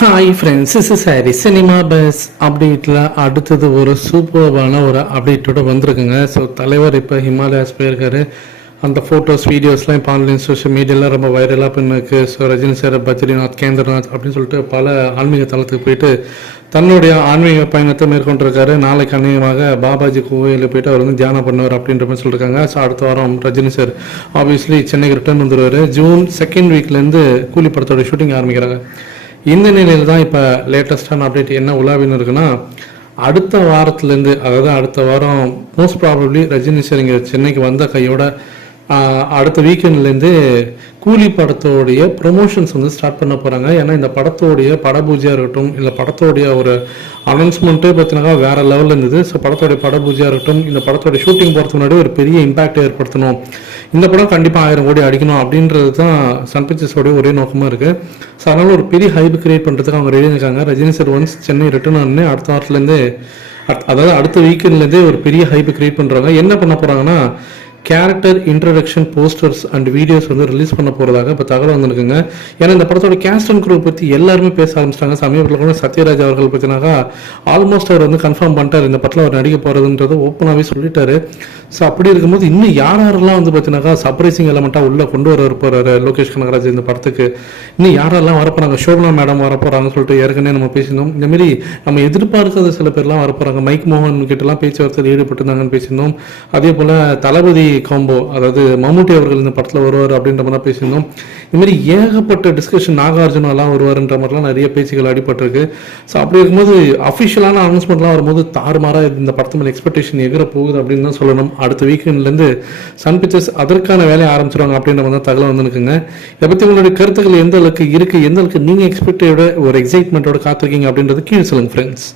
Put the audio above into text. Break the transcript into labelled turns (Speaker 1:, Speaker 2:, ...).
Speaker 1: Hi friends is sorry cinema buzz அப்டேட்டில் அடுத்தது ஒரு சூப்பர்பான ஒரு அப்டேட்டோட வந்திருக்குங்க. ஸோ தலைவர் இப்போ ஹிமாலயாஸ் போயிருக்காரு. அந்த ஃபோட்டோஸ் வீடியோஸ்லாம் இப்போ ஆன்லைன் சோஷியல் மீடியாலாம் ரொம்ப வைரலாக பண்ணிருக்கு ஸோ ரஜினி சார் பத்ரிநாத் கேந்திரநாத் அப்படின்னு சொல்லிட்டு பல ஆன்மீக தளத்துக்கு போயிட்டு தன்னுடைய ஆன்மீக பயணத்தை மேற்கொண்டிருக்காரு. நாளைக்கு அநேகமாக பாபாஜி கோயிலில் போயிட்டு அவர் வந்து தியானம் பண்ணுவார் அப்படின்ற மாதிரி சொல்லியிருக்காங்க ஸோ அடுத்த வாரம் ரஜினி சார் ஆப்வியஸ்லி சென்னைக்கு ரிட்டர்ன் வந்துருவார். ஜூன் செகண்ட் வீக்லேருந்து கூலி படத்தோட ஷூட்டிங் ஆரம்பிக்கிறாங்க. இந்த நிலையில் தான் இப்போ லேட்டஸ்டான அப்டேட் என்ன உலாவின்னு இருக்குன்னா அடுத்த வாரத்துலேருந்து அதாவது அடுத்த வாரம் மோஸ்ட் ப்ராபப்ளி ரஜினி சார் இங்கே சென்னைக்கு வந்த கையோட அடுத்த வீக்கெண்ட்லேருந்து கூலி படத்தோடைய ப்ரொமோஷன்ஸ் வந்து ஸ்டார்ட் பண்ண போகிறாங்க ஏன்னா இந்த படத்தோடைய படபூஜையாக இருக்கட்டும் இல்லை படத்தோடைய ஒரு அனௌன்ஸ்மெண்ட்டே பார்த்தீங்கன்னா வேற லெவலில் இருந்தது. ஸோ படத்தோடைய படபூஜையாக இருக்கட்டும் இந்த படத்தோடைய ஷூட்டிங் போகிறதுக்கு முன்னாடி ஒரு பெரிய இம்பேக்ட் ஏற்படுத்தணும். இந்த படம் கண்டிப்பாக ஆயிரம் கோடி அடிக்கணும் அப்படின்றது தான் சன் பிக்சர்ஸோடைய ஒரே நோக்கமாக இருக்குது ஸோ அதனால் ஒரு பெரிய ஹைப் கிரியேட் பண்ணுறதுக்கு அவங்க ரெடி இருக்காங்க. Rajini sir once Chennai return ஆனே அடுத்த வாரத்துலேருந்தே அதாவது அடுத்த வீக்கெண்ட்லேருந்தே ஒரு பெரிய ஹைப் கிரியேட் பண்ணுறாங்க என்ன பண்ண போகிறாங்கன்னா character introduction posters and videos வந்து ரிலீஸ் பண்ண போகிறதாக இப்போ தகவல் வந்திருக்குங்க. ஏன்னா இந்த படத்தோட கேஸ்ட் அண்ட் குரூப் பற்றி எல்லாருமே பேச ஆரம்பிச்சிட்டாங்க. சமீபத்தில் கூட சத்யராஜ் அவர்கள் பற்றினாக்கா ஆல்மோஸ்ட் அவர் வந்து கன்ஃபார்ம் பண்ணிட்டார். இந்த படத்தில் அவர் நடிக்க போகிறதுன்றது ஓப்பனாகவே சொல்லிட்டாரு. ஸோ அப்படி இருக்கும்போது இன்னும் யார் யாரெல்லாம் வந்து பார்த்தீங்கன்னாக்கா சர்ப்ரைசிங் எலமெண்ட்டாக உள்ளே கொண்டு வர போகிறாரு லோகேஷ் கனகராஜ் இந்த படத்துக்கு? இன்னும் யாரெல்லாம் வரப்போகிறாங்க சோபனா மேடம் வரப்போகிறாங்கன்னு சொல்லிட்டு ஏற்கனவே நம்ம பேசியிருந்தோம். இந்தமாரி நம்ம எதிர்பார்க்காத சில பேர்லாம் வரப்போகிறாங்க மைக் மோகன் கிட்டலாம் பேச்சுவார்த்தையில் ஈடுபட்டிருந்தாங்கன்னு பேசியிருந்தோம். அதே போல் தளபதி காம்போ அதாவது மம்முட்டி அவர்கள் இந்த படத்தில் வருவார் அப்படின்ற மாதிரிலாம் பேசியிருந்தோம். இதுமாரி ஏகப்பட்ட டிஸ்கஷன் நாகார்ஜுனெல்லாம் வருவார்ன்ற வருவாருன்ற மாதிரிலாம் நிறைய பேச்சுகள் அடிபட்டிருக்கு. ஸோ அப்படி இருக்கும்போது அஃபிஷியலான அனௌன்ஸ்மெண்ட்லாம் வரும்போது தாறுமாறாக இந்த படத்து மேலே எக்ஸ்பெக்டேஷன் எகிற போகுது அப்படின்னு தான் சொல்லணும். அடுத்த வீக்கெண்ட்லேருந்து சன் பிக்சர்ஸ் அதற்கான வேலையை ஆரம்பிச்சிருவாங்க அப்படின்ற மாதிரி தகவல் வந்துருக்குங்க இதை பற்றி உங்களுடைய கருத்துக்கள் எந்த அளவுக்கு இருக்குது எந்த அளவுக்கு நீங்கள் எக்ஸ்பெக்டோட ஒரு எக்ஸைட்மெண்ட்டோட காத்திருக்கீங்க அப்படின்றது கீழே சொல்லுங்க ஃப்ரெண்ட்ஸ்